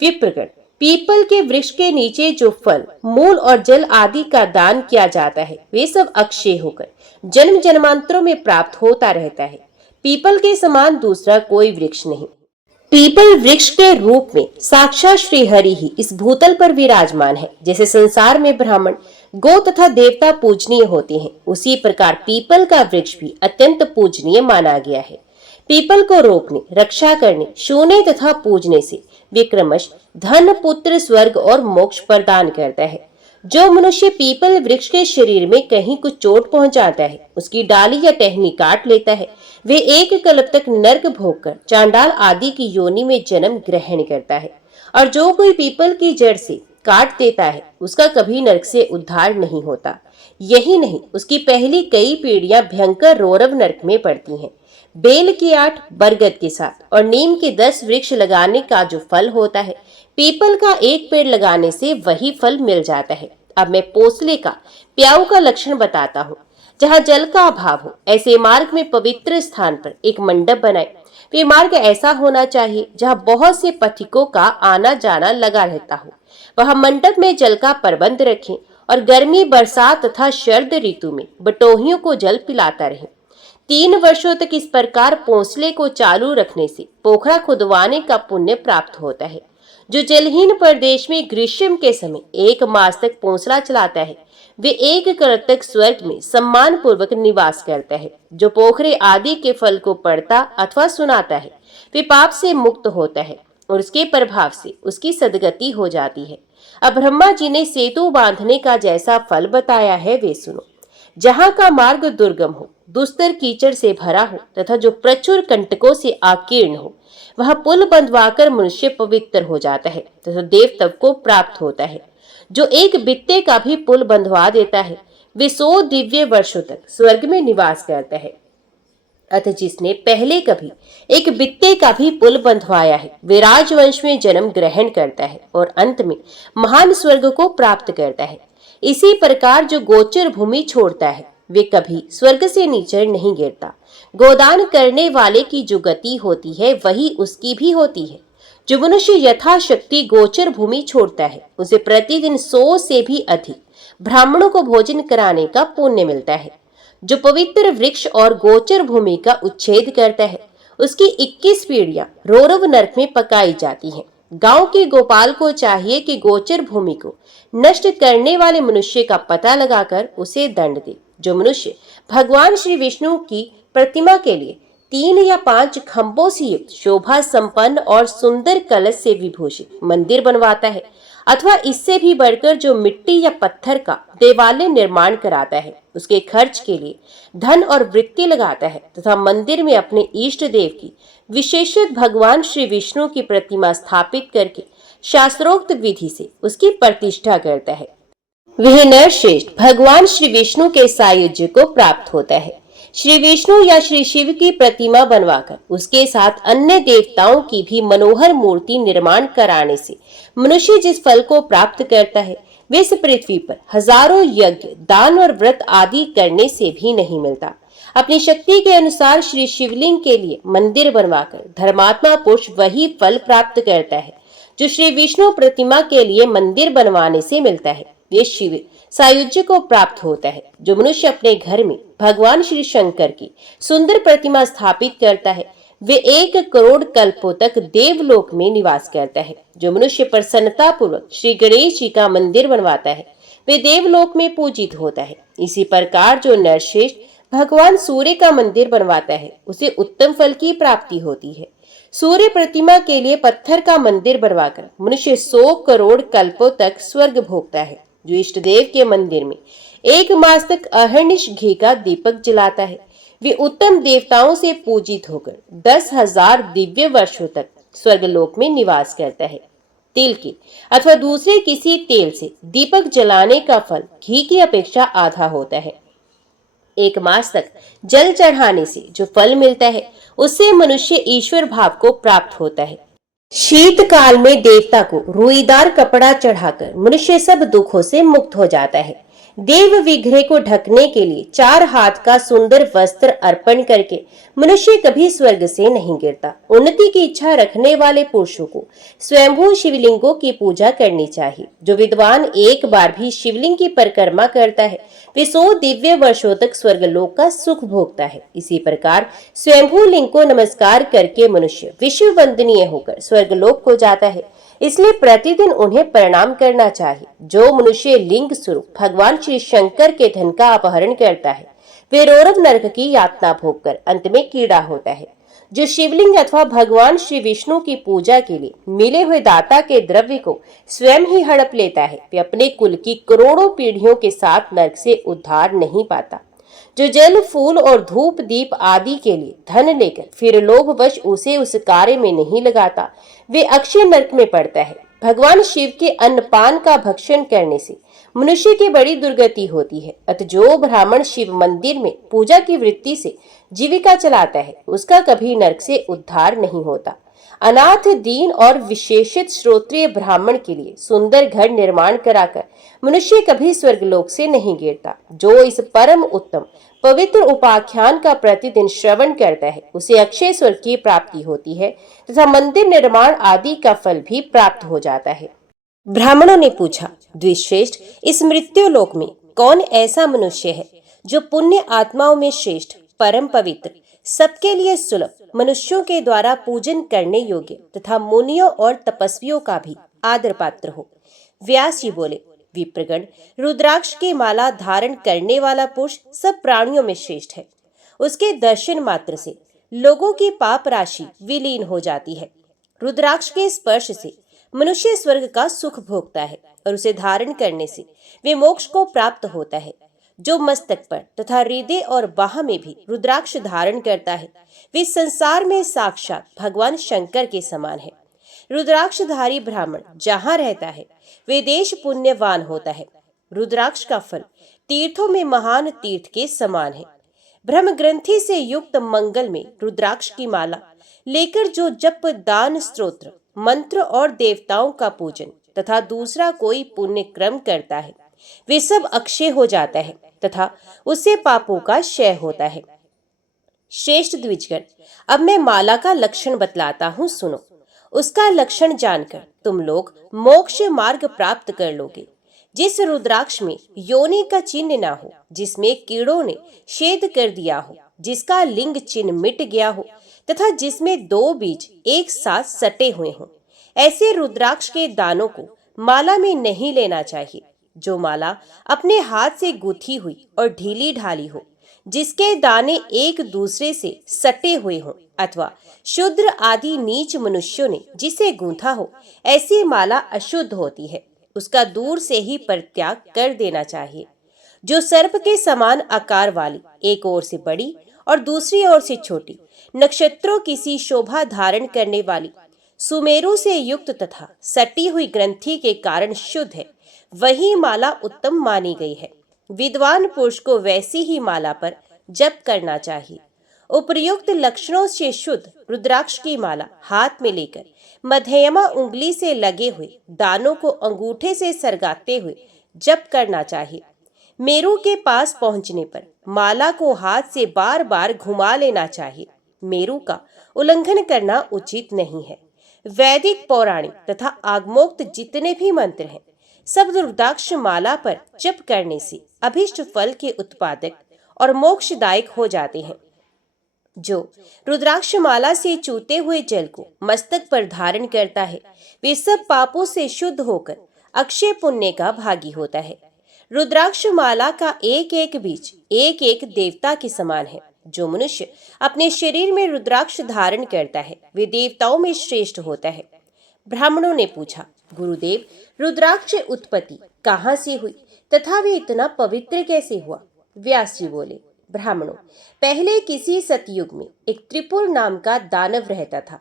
विप्रगण, पीपल के वृक्ष के नीचे जो फल, मूल और जल आदि का दान किया जाता है, वे सब अक्षय होकर जन्म जन्मांतरों में प्राप्त होता रहता है। पीपल के समान दूसरा कोई वृक्ष नहीं। पीपल वृक्ष के रूप में साक्षात श्री हरि ही इस भूतल पर विराजमान है। जैसे संसार में ब्राह्मण, गौ तथा देवता पूजनीय होते हैं, उसी प्रकार पीपल का वृक्ष भी अत्यंत पूजनीय माना गया है। पीपल को रोकने, रक्षा करने, छूने तथा पूजने से विक्रमश धन, पुत्र, स्वर्ग और मोक्ष प्रदान करता है। जो मनुष्य पीपल वृक्ष के शरीर में कहीं कुछ चोट पहुंचाता है, उसकी डाली या टहनी काट लेता है, वे 1 कल्प तक नर्क भोगकर चांडाल आदि की योनि में जन्म ग्रहण करता है। और जो कोई पीपल की जड़ से काट देता है, उसका कभी नरक से उद्धार नहीं होता। यही नहीं, उसकी पहली कई पीढ़ियां भयंकर रौरव नरक में पड़ती हैं। बेल की 8, बरगद के 7 और नीम के 10 वृक्ष लगाने का जो फल होता है, पीपल का एक पेड़ लगाने से वही फल मिल जाता है। अब मैं पोसले का, प्याऊ का लक्षण बताता हूँ। जहाँ जल का अभाव हो, ऐसे मार्ग में पवित्र स्थान पर एक मंडप बनाए। वे मार्ग ऐसा होना चाहिए जहाँ बहुत से पथिकों का आना जाना लगा रहता हो। वह मंडप में जल का प्रबंध रखें और गर्मी, बरसात तथा शरद ऋतु में बटोहियों को जल पिलाता रहे। 3 वर्षों तक इस प्रकार पोंसले को चालू रखने से पोखरा खुदवाने का पुण्य प्राप्त होता है। जो जलहीन प्रदेश में ग्रीष्म के समय 1 मास तक पोंसला चलाता है, वे 1 करोड़ तक स्वर्ग में सम्मान पूर्वक निवास करता है। जो पोखरे आदि के फल को पढ़ता अथवा सुनाता है, वे पाप से मुक्त होता है और उसके प्रभाव से उसकी सदगति हो जाती है। अब ब्रह्मा जी ने सेतु बांधने का जैसा फल बताया है, वे सुनो। जहाँ का मार्ग दुर्गम हो, दुस्तर कीचड़ से भरा हो तथा जो प्रचुर कंटकों से आकीर्ण हो, वह पुल बंधवाकर मनुष्य पवित्र हो जाता है तथा देव तब को प्राप्त होता है। जो एक बित्ते का भी पुल बंधवा देता है, वे 100 दिव्य वर्षों तक स्वर्ग में निवास करता है। अतः जिसने पहले कभी एक बित्ते का भी पुल बंधवाया है, वे राजवंश में जन्म ग्रहण करता है और अंत में महान स्वर्ग को प्राप्त करता है। इसी प्रकार जो गोचर भूमि छोड़ता है, वे कभी स्वर्ग से नीचे नहीं गिरता। गोदान करने वाले की जो गति होती है, वही उसकी भी होती है। जो मनुष्य यथाशक्ति गोचर भूमि छोड़ता है, उसे प्रतिदिन 100 से भी अधिक ब्राह्मणों को भोजन कराने का पुण्य मिलता है। जो पवित्र वृक्ष और गोचर भूमि का उच्छेद करता है, उसकी 21 पीढ़ियां रौरव नरक में पकाई जाती हैं। गांव के गोपाल को चाहिए कि गोचर भूमि को नष्ट करने वाले मनुष्य का पता लगाकर उसे दंड दे। जो मनुष्य भगवान श्री विष्णु की प्रतिमा के लिए 3 या 5 खंभों से युक्त शोभा संपन्न और सुंदर कलश से विभूषित मंदिर बनवाता है, अथवा इससे भी बढ़कर जो मिट्टी या पत्थर का देवालय निर्माण कराता है, उसके खर्च के लिए धन और वृत्ति लगाता है तथा मंदिर में अपने इष्ट देव की, विशेषत भगवान श्री विष्णु की प्रतिमा स्थापित करके शास्त्रोक्त विधि से उसकी प्रतिष्ठा करता है, वह नरश्रेष्ठ भगवान श्री विष्णु के सायुज्य को प्राप्त होता है। श्री विष्णु या श्री शिव की प्रतिमा बनवाकर उसके साथ अन्य देवताओं की भी मनोहर मूर्ति निर्माण कराने से मनुष्य जिस फल को प्राप्त करता है, वे इस पृथ्वी पर हजारों यज्ञ, दान और व्रत आदि करने से भी नहीं मिलता। अपनी शक्ति के अनुसार श्री शिवलिंग के लिए मंदिर बनवाकर धर्मात्मा पुरुष वही फल प्राप्त करता है जो श्री विष्णु प्रतिमा के लिए मंदिर बनवाने से मिलता है। वे शिव सायुज्य को प्राप्त होता है। जो मनुष्य अपने घर में भगवान श्री शंकर की सुंदर प्रतिमा स्थापित करता है, वे 1 करोड़ कल्पों तक देवलोक में निवास करता है। जो मनुष्य प्रसन्नता पूर्वक श्री गणेश जी का मंदिर बनवाता है, वे देवलोक में पूजित होता है। इसी प्रकार जो नरश्रेष्ठ भगवान सूर्य का मंदिर बनवाता है, उसे उत्तम फल की प्राप्ति होती है। सूर्य प्रतिमा के लिए पत्थर का मंदिर बनवाकर मनुष्य 100 करोड़ कल्पों तक स्वर्ग भोगता है। जो इष्ट देव के मंदिर में 1 मास तक अहर्निश घी का दीपक जलाता है, वे उत्तम देवताओं से पूजित होकर 10,000 दिव्य वर्षों तक स्वर्गलोक में निवास करता है। तिल की अथवा दूसरे किसी तेल से दीपक जलाने का फल घी की अपेक्षा आधा होता है। 1 मास तक जल चढ़ाने से जो फल मिलता है, उससे मनुष्य ईश्वर भाव को प्राप्त होता है। शीतकाल में देवता को रुईदार कपड़ा चढ़ाकर मनुष्य सब दुखों से मुक्त हो जाता है। देव विग्रह को ढकने के लिए 4 हाथ का सुंदर वस्त्र अर्पण करके मनुष्य कभी स्वर्ग से नहीं गिरता। उन्नति की इच्छा रखने वाले पुरुषों को स्वयंभू शिवलिंगों की पूजा करनी चाहिए। जो विद्वान एक बार भी शिवलिंग की परिक्रमा करता है, वे 100 दिव्य वर्षों तक स्वर्गलोक का सुख भोगता है। इसी प्रकार स्वयंभू लिंग को नमस्कार करके मनुष्य विश्व वंदनीय होकर स्वर्गलोक को जाता है। इसलिए प्रतिदिन उन्हें प्रणाम करना चाहिए। जो मनुष्य लिंग स्वरूप भगवान श्री शंकर के धन का अपहरण करता है, वे रौरव नरक की यातना भोगकर अंत में कीड़ा होता है। जो शिवलिंग अथवा भगवान श्री विष्णु की पूजा के लिए मिले हुए दाता के द्रव्य को स्वयं ही हड़प लेता है, वे अपने कुल की करोड़ों पीढ़ियों के साथ नरक से उद्धार नहीं पाता। जो जल, फूल और धूप दीप आदि के लिए धन लेकर फिर लोभवश उसे उस कार्य में नहीं लगाता, वे अक्षय नरक में पड़ता है। भगवान शिव के अन्नपान का भक्षण करने से मनुष्य की बड़ी दुर्गति होती है। अतः जो ब्राह्मण शिव मंदिर में पूजा की वृत्ति से जीविका चलाता है, उसका कभी नरक से उद्धार नहीं होता। अनाथ, दीन और विशेषित श्रोत्रिय ब्राह्मण के लिए सुंदर घर निर्माण कराकर मनुष्य कभी स्वर्गलोक से नहीं गिरता। जो इस परम उत्तम पवित्र उपाख्यान का प्रतिदिन श्रवण करता है, उसे अक्षय स्वर्ग की प्राप्ति होती है तथा मंदिर निर्माण आदि का फल भी प्राप्त हो जाता है। ब्राह्मणों ने पूछा, द्विश्रेष्ठ, इस मृत्यु लोक में कौन ऐसा मनुष्य है जो पुण्य आत्माओं में श्रेष्ठ, परम पवित्र, सबके लिए सुलभ, मनुष्यों के द्वारा पूजन करने योग्य तथा मुनियों और तपस्वियों का भी आदर पात्र हो? व्यास जी बोले, विप्रगण, रुद्राक्ष की माला धारण करने वाला पुरुष सब प्राणियों में श्रेष्ठ है। उसके दर्शन मात्र से लोगों की पाप राशि विलीन हो जाती है। रुद्राक्ष के स्पर्श से मनुष्य स्वर्ग का सुख भोगता है और उसे धारण करने से वे मोक्ष को प्राप्त होता है। जो मस्तक पर तथा हृदय और बाह में भी रुद्राक्ष धारण करता है, वे संसार में साक्षात भगवान शंकर के समान है। रुद्राक्षधारी ब्राह्मण जहाँ रहता है, वे देश पुण्यवान होता है। रुद्राक्ष का फल तीर्थों में महान तीर्थ के समान है। ब्रह्म ग्रंथि से युक्त मंगल में रुद्राक्ष की माला लेकर जो जप, दान, स्तोत्र, मंत्र और देवताओं का पूजन तथा दूसरा कोई पुण्य क्रम करता है, वे सब अक्षय हो जाता है तथा उससे पापों का क्षय होता है। श्रेष्ठ द्विजगण, अब मैं माला का लक्षण बतलाता हूँ, सुनो। उसका लक्षण जानकर तुम लोग मोक्ष मार्ग प्राप्त कर लोगे। जिस रुद्राक्ष में योनि का चिन्ह ना हो, जिसमें कीड़ों ने छेद कर दिया हो, जिसका लिंग चिन्ह मिट गया हो तथा जिसमें दो बीज एक साथ सटे हुए हों, ऐसे रुद्राक्ष के दानों को माला में नहीं लेना चाहिए। जो माला अपने हाथ से गूंथी हुई और ढीली ढाली हो, जिसके दाने एक दूसरे से सटे हुए हों, अथवा शूद्र आदि नीच मनुष्यों ने जिसे गूंथा हो, ऐसी माला अशुद्ध होती है। उसका दूर से ही परित्याग कर देना चाहिए। जो सर्प के समान आकार वाली, एक ओर से बड़ी और दूसरी ओर से छोटी, नक्षत्रों की सी शोभा धारण करने वाली, सुमेरु से युक्त तथा सटी हुई ग्रंथि के कारण शुद्ध है, वही माला उत्तम मानी गई है। विद्वान पुरुष को वैसी ही माला पर जप करना चाहिए। उपर्युक्त लक्षणों से शुद्ध रुद्राक्ष की माला हाथ में लेकर मध्यमा उंगली से लगे हुए दानों को अंगूठे से सरगाते हुए जप करना चाहिए। मेरु के पास पहुंचने पर माला को हाथ से बार बार घुमा लेना चाहिए। मेरु का उल्लंघन करना उचित नहीं है। वैदिक, पौराणिक तथा आगमोक्त जितने भी मंत्र हैं, सब रुद्राक्ष माला पर जप करने से अभिष्ट फल के उत्पादक और मोक्षदायक हो जाते हैं। जो रुद्राक्ष माला से चूते हुए जल को मस्तक पर धारण करता है, वे सब पापों से शुद्ध होकर अक्षय पुण्य का भागी होता है। रुद्राक्ष माला का एक एक बीज एक एक देवता के समान है। जो मनुष्य अपने शरीर में रुद्राक्ष धारण करता है, वे देवताओं में श्रेष्ठ होता है। ब्राह्मणों ने पूछा, गुरुदेव, रुद्राक्ष उत्पत्ति कहाँ से हुई तथा वे इतना पवित्र कैसे हुआ? व्यास जी बोले, ब्राह्मणों, पहले किसी सतयुग में एक त्रिपुर नाम का दानव रहता था।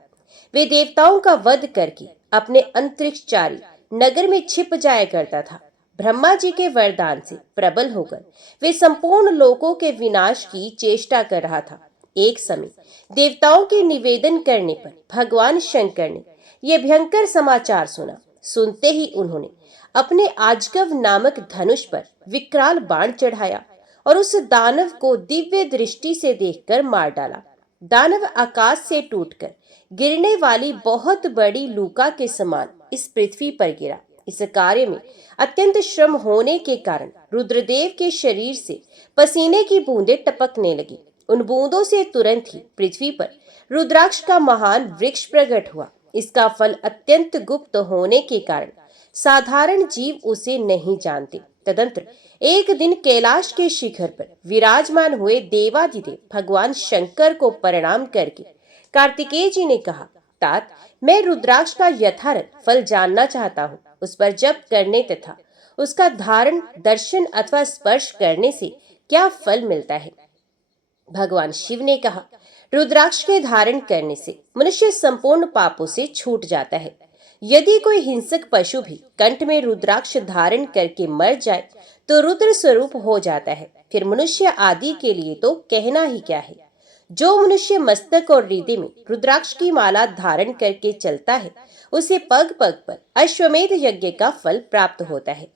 वे देवताओं का वध करके अपने अंतरिक्षचारी नगर में छिप जाया करता था। ब्रह्मा जी के वरदान से प्रबल होकर वे संपूर्ण लोकों के विनाश की चेष्टा कर रहा था। एक समय देवताओं के निवेदन करने पर भगवान शंकर ने यह भयंकर समाचार सुना। सुनते ही उन्होंने अपने आजगव नामक धनुष पर विकराल बाण चढ़ाया और उस दानव को दिव्य दृष्टि से देखकर मार डाला। दानव आकाश से टूटकर गिरने वाली बहुत बड़ी लूका के समान इस पृथ्वी पर गिरा। इस कार्य में अत्यंत श्रम होने के कारण रुद्रदेव के शरीर से पसीने की बूंदें टपकने लगी। उन बूंदों से तुरंत ही पृथ्वी पर रुद्राक्ष का महान वृक्ष प्रकट हुआ। इसका फल अत्यंत गुप्त होने के कारण साधारण जीव उसे नहीं जानते। तदंतर एक दिन कैलाश के शिखर पर विराजमान हुए देवादिदेव भगवान शंकर को प्रणाम करके कार्तिकेय जी ने कहा, तात, मैं रुद्राक्ष का यथार्थ फल जानना चाहता हूँ। उस पर जप करने तथा उसका धारण, दर्शन अथवा स्पर्श करने से क्या फल मिलता है? भगवान शिव ने कहा, रुद्राक्ष के धारण करने से मनुष्य संपूर्ण पापों से छूट जाता है। यदि कोई हिंसक पशु भी कंठ में रुद्राक्ष धारण करके मर जाए तो रुद्र स्वरूप हो जाता है। फिर मनुष्य आदि के लिए तो कहना ही क्या है। जो मनुष्य मस्तक और हृदय में रुद्राक्ष की माला धारण करके चलता है उसे पग पग पर अश्वमेध यज्ञ का फल प्राप्त होता है।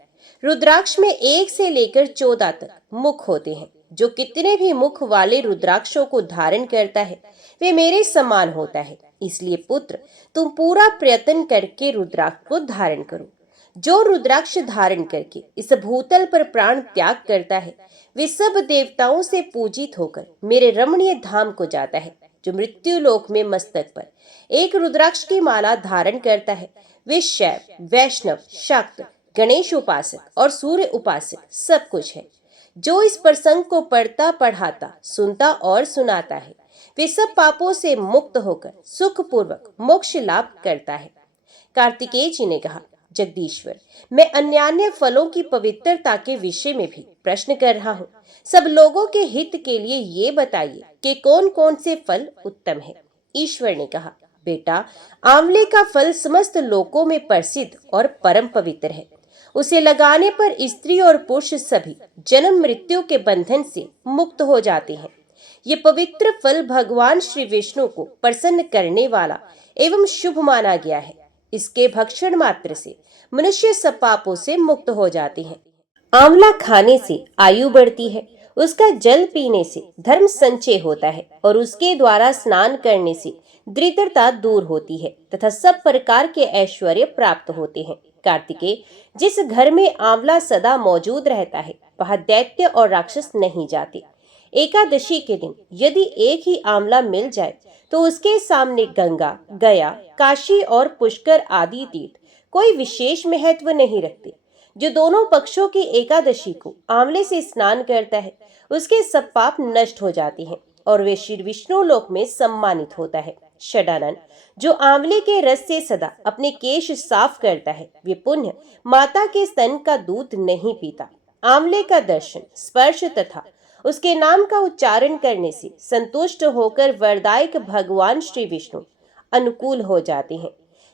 रुद्राक्ष में 1 से लेकर 14 तक मुख होते हैं। जो कितने भी मुख वाले रुद्राक्षों को धारण करता है वे मेरे समान होता है। इसलिए पुत्र, तुम पूरा प्रयत्न करके रुद्राक्ष को धारण करो। जो रुद्राक्ष धारण करके इस भूतल पर प्राण त्याग करता है वे सब देवताओं से पूजित होकर मेरे रमणीय धाम को जाता है। जो मृत्यु लोक में मस्तक पर एक रुद्राक्ष की माला धारण करता है वे शैव, वैष्णव, शाक्त, गणेश उपासक और सूर्य उपासक सब कुछ है। जो इस प्रसंग को पढ़ता, पढ़ाता, सुनता और सुनाता है वे सब पापों से मुक्त होकर सुखपूर्वक मोक्ष लाभ करता है। कार्तिकेय जी ने कहा, जगदीश्वर, मैं अन्यान्य फलों की पवित्रता के विषय में भी प्रश्न कर रहा हूँ। सब लोगों के हित के लिए ये बताइए कि कौन कौन से फल उत्तम है। ईश्वर ने कहा, बेटा, आंवले का फल समस्त लोकों में प्रसिद्ध और परम पवित्र है। उसे लगाने पर स्त्री और पुरुष सभी जन्म मृत्यु के बंधन से मुक्त हो जाते हैं। ये पवित्र फल भगवान श्री विष्णु को प्रसन्न करने वाला एवं शुभ माना गया है। इसके भक्षण मात्र से मनुष्य सब पापों से मुक्त हो जाते हैं। आंवला खाने से आयु बढ़ती है, उसका जल पीने से धर्म संचय होता है और उसके द्वारा स्नान करने से दरिद्रता दूर होती है तथा सब प्रकार के ऐश्वर्य प्राप्त होते हैं। कार्तिकेय, जिस घर में आंवला सदा मौजूद रहता है वहां दैत्य और राक्षस नहीं जाते। एकादशी के दिन यदि एक ही आंवला मिल जाए तो उसके सामने गंगा, गया, काशी और पुष्कर आदि तीर्थ कोई विशेष महत्व नहीं रखते। जो दोनों पक्षों की एकादशी को आंवले से स्नान करता है उसके सब पाप नष्ट हो जाते हैं और वे श्री विष्णु लोक में सम्मानित होता है। षडानन, जो आंवले के रस से सदा अपने केश साफ करता है वे पुण्य माता के स्तन का दूध नहीं पीता। आंवले का दर्शन, स्पर्श तथा उसके नाम का उच्चारण करने से संतुष्ट होकर वरदायक भगवान श्री विष्णु अनुकूल हो जाते हैं।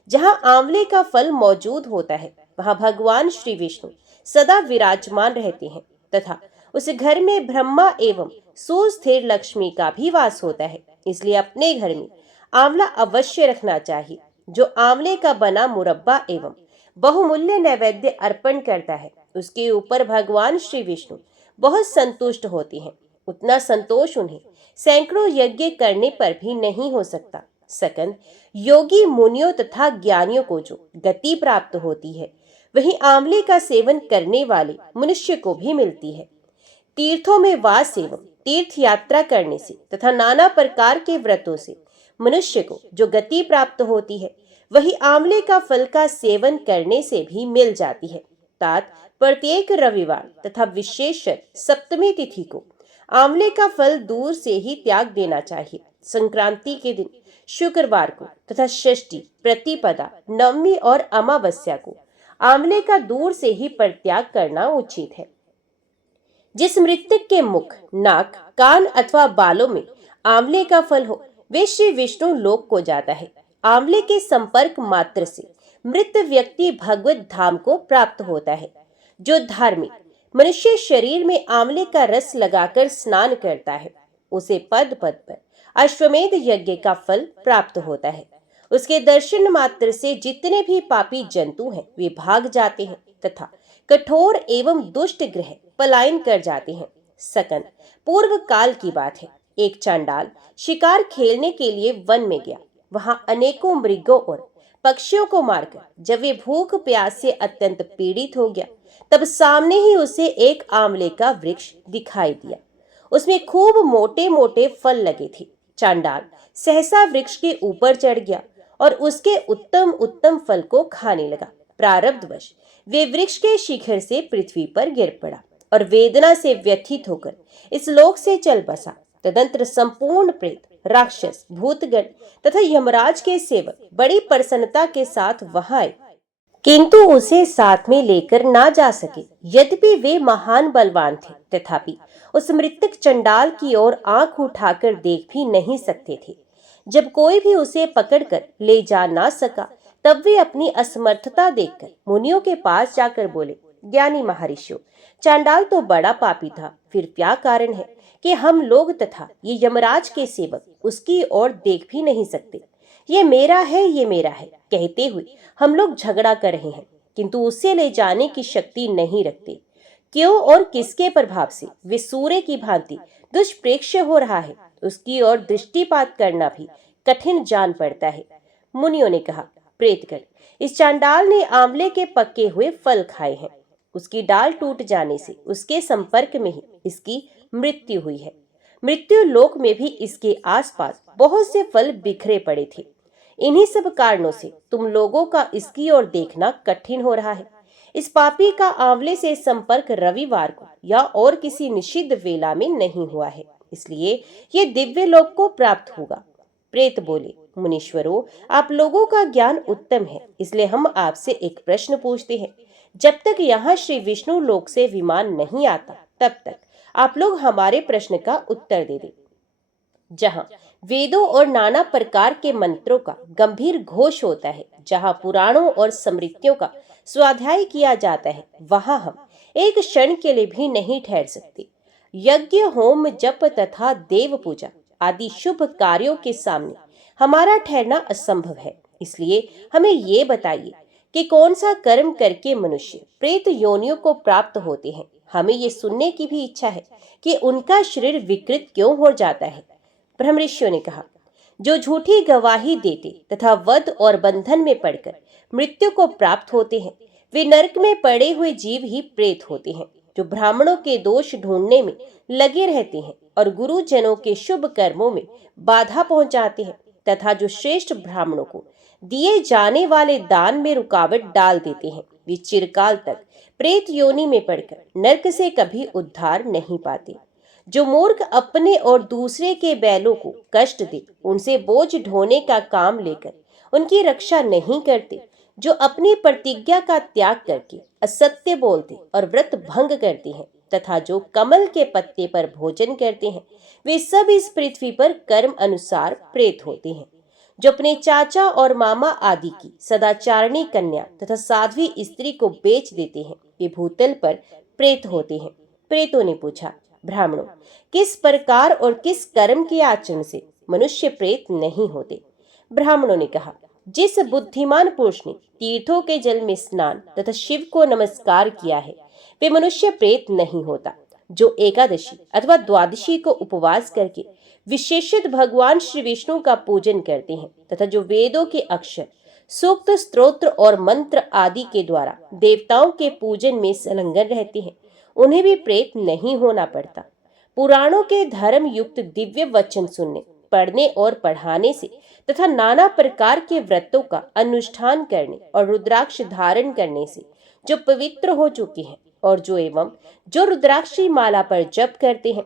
जहाँ आंवले का फल मौजूद होता है वहाँ भगवान श्री विष्णु सदा विराजमान रहते हैं तथा उस घर में ब्रह्मा एवं सुस्थिर लक्ष्मी का भी वास होता है। इसलिए अपने घर में आंवला अवश्य रखना चाहिए। जो आंवले का बना मुरब्बा एवं बहुमूल्य नैवेद्य अर्पण करता है उसके ऊपर भगवान श्री विष्णु बहुत संतुष्ट होते हैं। उतना संतोष उन्हें सैकड़ों यज्ञ करने पर भी नहीं हो सकता। सकंद, योगी मुनियों तथा ज्ञानियों को जो गति प्राप्त होती है वही आंवले का सेवन करने वाले मनुष्य को भी मिलती है। तीर्थों में वास एवं तीर्थ यात्रा करने से तथा नाना प्रकार के व्रतों से मनुष्य को जो गति प्राप्त होती है वही आंवले का फल का सेवन करने से भी मिल जाती है। तात, प्रत्येक रविवार तथा विशेष सप्तमी तिथि को आंवले का फल दूर से ही त्याग देना चाहिए। संक्रांति के दिन, शुक्रवार को तथा षष्ठी, प्रतिपदा, नवमी और अमावस्या को आंवले का दूर से ही परित्याग करना उचित है। जिस मृतक के मुख, नाक, कान अथवा बालों में आंवले का फल हो वे श्री विष्णु लोक को जाता है। आंवले के संपर्क मात्र से मृत व्यक्ति भगवत धाम को प्राप्त होता है। जो धार्मिक मनुष्य शरीर में आंवले का रस लगाकर स्नान करता है उसे पद पद पर अश्वमेध यज्ञ का फल प्राप्त होता है। उसके दर्शन मात्र से जितने भी पापी जंतु हैं वे भाग जाते हैं तथा कठोर एवं दुष्ट ग्रह पलायन कर जाते हैं। सकन, पूर्व काल की बात है। एक चांडाल शिकार खेलने के लिए वन में गया। वहां अनेकों मृगों और पक्षियों को मारकर जब वे भूख प्यास से अत्यंत पीड़ित हो गया तब सामने ही उसे एक आंवले का वृक्ष दिखाई दिया। उसमें खूब मोटे मोटे फल लगे थे। चांडाल सहसा वृक्ष के ऊपर चढ़ गया और उसके उत्तम उत्तम फल को खाने लगा। प्रारब्धवश वे वृक्ष के शिखर से पृथ्वी पर गिर पड़ा और वेदना से व्यथित होकर इस लोक से चल बसा। तदंतर संपूर्ण प्रेत, राक्षस, भूतगण तथा यमराज के सेवक बड़ी प्रसन्नता के साथ वहां आए, किंतु उसे साथ में लेकर ना जा सके। यद्यपि वे महान बलवान थे तथापि उस मृतक चंडाल की ओर आंख उठाकर देख भी नहीं सकते थे। जब कोई भी उसे पकड़कर ले जा ना सका तब वे अपनी असमर्थता देखकर मुनियों के पास जाकर बोले, ज्ञानी महर्षियों, चांडाल तो बड़ा पापी था, फिर क्या कारण है कि हम लोग तथा ये यमराज के सेवक उसकी ओर देख भी नहीं सकते। ये मेरा है, ये मेरा है कहते हुए हम लोग झगड़ा कर रहे हैं, किंतु उसे ले जाने की शक्ति नहीं रखते। क्यों और किसके प्रभाव से वे सूर्य की भांति दुष्प्रेक्ष्य हो रहा है, उसकी ओर दृष्टिपात करना भी कठिन जान पड़ता है। मुनियों ने कहा, प्रेतगण, इस चांडाल ने आंवले के पके हुए फल खाए हैं। उसकी डाल टूट जाने से उसके संपर्क में ही इसकी मृत्यु हुई है। मृत्यु लोक में भी इसके आसपास बहुत से फल बिखरे पड़े थे। इन्हीं सब कारणों से तुम लोगों का इसकी ओर देखना कठिन हो रहा है। इस पापी का आंवले से संपर्क रविवार को या और किसी निषिद्ध वेला में नहीं हुआ है, इसलिए ये दिव्य लोक को प्राप्त होगा। प्रेत बोले, मुनीश्वरों, आप लोगों का ज्ञान उत्तम है, इसलिए हम आपसे एक प्रश्न पूछते हैं। जब तक यहाँ श्री विष्णु लोक से विमान नहीं आता, तब तक आप लोग हमारे प्रश्न का उत्तर दे दें। जहाँ वेदों और नाना प्रकार के मंत्रों का गंभीर घोष होता है, जहाँ पुराणों और स्मृतियों का स्वाध्याय किया जाता है, वहां हम एक क्षण के लिए भी नहीं ठहर सकते। यज्ञ, होम, जप तथा देव पूजा आदि शुभ कार्यों के सामने हमारा ठहरना असंभव है। इसलिए हमें ये बताइए कि कौन सा कर्म करके मनुष्य प्रेत योनियों को प्राप्त होते हैं। हमें ये सुनने की भी इच्छा है कि उनका शरीर विकृत क्यों हो जाता है। ब्रह्म ऋषियों ने कहा, जो झूठी गवाही देते तथा वध और बंधन में पड़कर मृत्यु को प्राप्त होते हैं, वे नरक में पड़े हुए जीव ही प्रेत होते हैं। जो ब्राह्मणों के दोष ढूंढने में लगे रहते हैं और गुरुजनों के शुभ कर्मों में बाधा पहुंचाते हैं तथा जो श्रेष्ठ ब्राह्मणों को दिए जाने वाले दान में रुकावट डाल देते हैं, वे चिरकाल तक प्रेत योनि में पड़कर नरक से कभी उद्धार नहीं पाते। जो मूर्ख अपने और दूसरे के बैलों को कष्ट दे, उनसे बोझ ढोने का काम लेकर उनकी रक्षा नहीं करते, जो अपनी प्रतिज्ञा का त्याग करके असत्य बोलते और व्रत भंग करते हैं तथा जो कमल के पत्ते पर भोजन करते हैं, वे सब इस पृथ्वी पर कर्म अनुसार प्रेत होते हैं। जो अपने चाचा और मामा आदि की सदाचारणी कन्या तथा साध्वी स्त्री को बेच देते हैं, वे भूतल पर प्रेत होते हैं। प्रेतों ने पूछा, ब्राह्मणों, किस प्रकार और किस कर्म के आचरण से मनुष्य प्रेत नहीं होते? ब्राह्मणों ने कहा, जिस बुद्धिमान पुरुष ने तीर्थों के जल में स्नान तथा शिव को नमस्कार किया है, वे मनुष्य प्रेत नहीं होता। जो एकादशी अथवा द्वादशी को उपवास करके विशेषित भगवान श्री विष्णु का पूजन करते हैं तथा जो वेदों के अक्षर, सूक्त, स्तोत्र और मंत्र आदि के द्वारा देवताओं के पूजन में संलग्न रहते हैं, उन्हें भी प्रेत नहीं होना पड़ता। पुराणों के धर्म युक्त दिव्य वचन सुनने, पढ़ने और पढ़ाने से तथा नाना प्रकार के व्रतों का अनुष्ठान करने और रुद्राक्ष धारण करने से जो पवित्र हो चुके हैं और जो रुद्राक्षी माला पर जप करते हैं,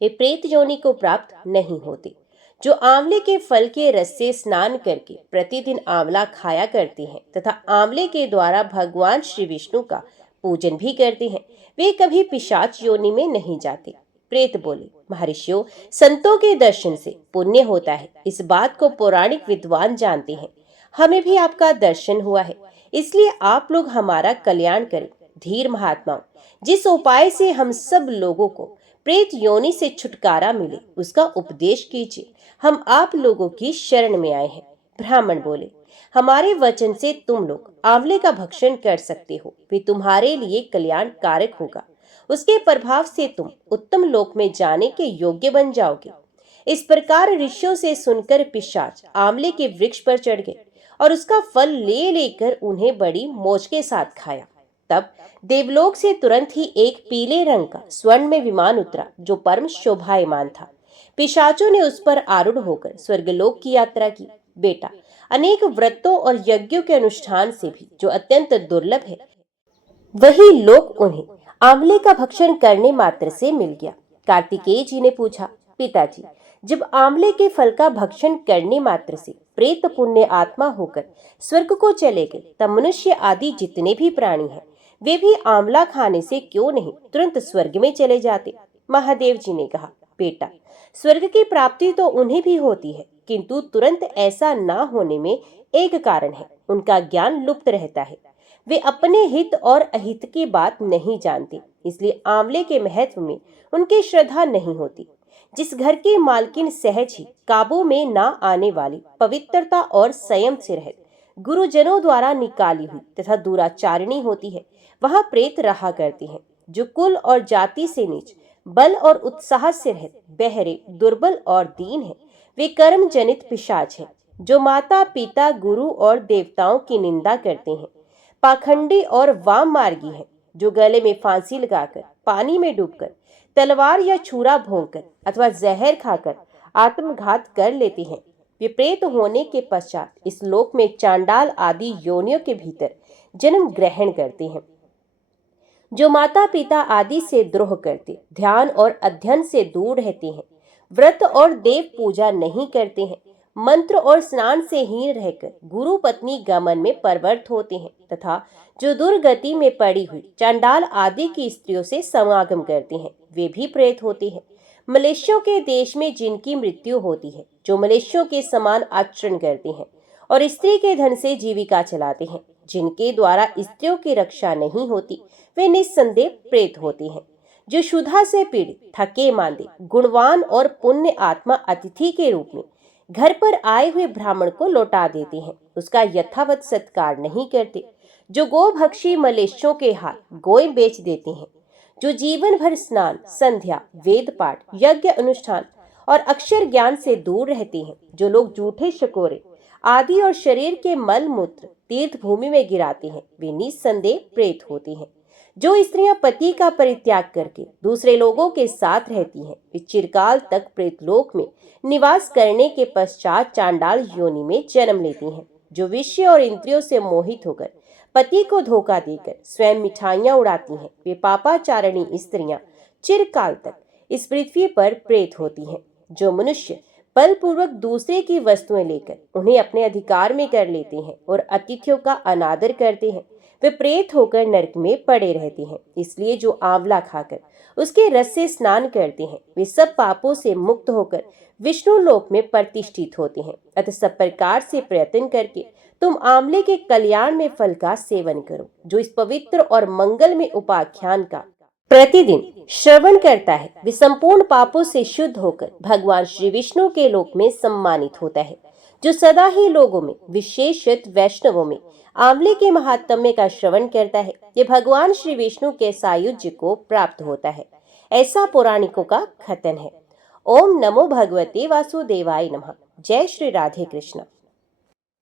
वे प्रेत योनि को प्राप्त नहीं होते। जो आंवले के फल के रस से स्नान करके प्रतिदिन आंवला खाया करते हैं तथा आंवले के द्वारा भगवान श्री विष्णु का पूजन भी करते हैं, वे कभी पिशाच योनि में नहीं जाते। प्रेत बोले, महर्षियों, संतों के दर्शन से पुण्य होता है, इस बात को पौराणिक विद्वान जानते हैं। हमें भी आपका दर्शन हुआ है, इसलिए आप लोग हमारा कल्याण करें। धीर महात्माओं, जिस उपाय से हम सब लोगों को प्रेत योनि से छुटकारा मिले, उसका उपदेश कीजिए। हम आप लोगों की शरण में आए हैं। ब्राह्मण बोले, हमारे वचन से तुम लोग आंवले का भक्षण कर सकते हो, वे तुम्हारे लिए कल्याण कारक होगा। उसके प्रभाव से तुम उत्तम लोक में जाने के योग्य बन जाओगे। इस प्रकार ऋषियों से सुनकर पिशाच आंवले के वृक्ष पर चढ़ गए और उसका फल ले लेकर उन्हें बड़ी मौज के साथ खाया। तब देवलोक से तुरंत ही एक पीले रंग का स्वर्ण में विमान उतरा, जो परम शोभायमान था। पिशाचों ने उस पर आरूढ़ होकर स्वर्गलोक की यात्रा की। बेटा, अनेक व्रतों और यज्ञों के अनुष्ठान से भी जो अत्यंत दुर्लभ है, वही लोक उन्हें आंवले का भक्षण करने मात्र से मिल गया। कार्तिकेय जी ने पूछा, पिताजी, जब आंवले के फल का भक्षण करने मात्र से प्रेत पुण्य आत्मा होकर स्वर्ग को चले गए, तब मनुष्य आदि जितने भी प्राणी हैं, वे भी आंवला खाने से क्यों नहीं तुरंत स्वर्ग में चले जाते? महादेव जी ने कहा, बेटा, स्वर्ग की प्राप्ति तो उन्हें भी होती है, किंतु तुरंत ऐसा ना होने में एक कारण है, उनका ज्ञान लुप्त रहता है। वे अपने हित और अहित की बात नहीं जानते, इसलिए आंवले के महत्व में उनकी श्रद्धा नहीं होती। जिस घर की मालकिन सहज ही काबू में ना आने वाली पवित्रता और संयम से रहित गुरुजनों द्वारा निकाली हुई तथा दुराचारिणी होती है, वहां प्रेत रहा करती हैं। जो कुल और जाति से नीच, बल और उत्साह से रहित, बहरे, दुर्बल और दीन है, वे कर्म जनित पिशाच हैं, जो माता पिता गुरु और देवताओं की निंदा करते हैं। पाखंडी और वाम मार्गी हैं, जो गले में फांसी लगाकर, पानी में डूबकर, तलवार या छुरा भोंककर अथवा जहर खाकर आत्मघात कर लेते हैं। विप्रेत होने के पश्चात इस लोक में चांडाल आदि योनियों के भीतर जन्म ग्रहण करते हैं। जो माता पिता आदि से द्रोह करते, ध्यान और अध्ययन से दूर रहते हैं, व्रत और देव पूजा नहीं करते हैं, मंत्र और स्नान से हीन रहकर गुरु पत्नी गमन में परवर्त होते हैं, तथा जो दुर्गति में पड़ी हुई चांडाल आदि की स्त्रियों से समागम करते हैं, वे भी प्रेत होते हैं। मलेशियों के देश में जिनकी मृत्यु होती है, जो मलेशियों के समान आचरण करते हैं और स्त्री के धन से जीविका चलाते हैं, जिनके द्वारा स्त्रियों की रक्षा नहीं होती, वे निस्संदेह प्रेत होते हैं। जो क्षुधा से पीड़ित, थके मांदे, गुणवान और पुण्य आत्मा अतिथि के रूप में घर पर आए हुए ब्राह्मण को लौटा देते हैं, उसका यथावत सत्कार नहीं करते। जो गोभक्षी मलेशियों के हाथ गोय बेच देते हैं। जो जीवन भर स्नान, संध्या, वेद पाठ, यज्ञ अनुष्ठान और अक्षर ज्ञान से दूर रहते हैं। जो लोग जूठे शकोरे आदि और शरीर के मल मूत्र तीर्थ भूमि में गिराते हैं, वे निस्संदेह प्रेत होते हैं। जो स्त्रियां पति का परित्याग करके दूसरे लोगों के साथ रहती हैं, वे चिरकाल तक प्रेतलोक में निवास करने के पश्चात चांडाल योनि में जन्म लेती हैं। जो विषय और इंद्रियों से मोहित होकर पति को धोखा देकर स्वयं मिठाइयां उड़ाती हैं, वे पापाचारिणी स्त्रियां चिरकाल तक इस पृथ्वी पर प्रेत होती हैं। जो मनुष्य बलपूर्वक दूसरे की वस्तुएं लेकर उन्हें अपने अधिकार में कर लेते हैं और अतिथियों का अनादर करते हैं, वे प्रेत होकर नरक में पड़े रहते हैं। इसलिए जो आंवला खाकर उसके रस से स्नान करते हैं, वे सब पापों से मुक्त होकर विष्णु लोक में प्रतिष्ठित होते हैं। अतः सब प्रकार से प्रयत्न करके तुम आंवले के कल्याण में फल का सेवन करो। जो इस पवित्र और मंगलमय उपाख्यान का प्रतिदिन श्रवण करता है, वे संपूर्ण पापों से शुद्ध होकर भगवान श्री विष्णु के लोक में सम्मानित होता है। जो सदा ही लोगों में, विशेषत वैष्णवों में, आंवले के महात्म्य का श्रवण करता है, ये भगवान श्री विष्णु के सायुज्य को प्राप्त होता है, ऐसा पौराणिकों का कथन है। ओम नमो भगवते वासुदेवाय नमः। जय श्री राधे कृष्ण।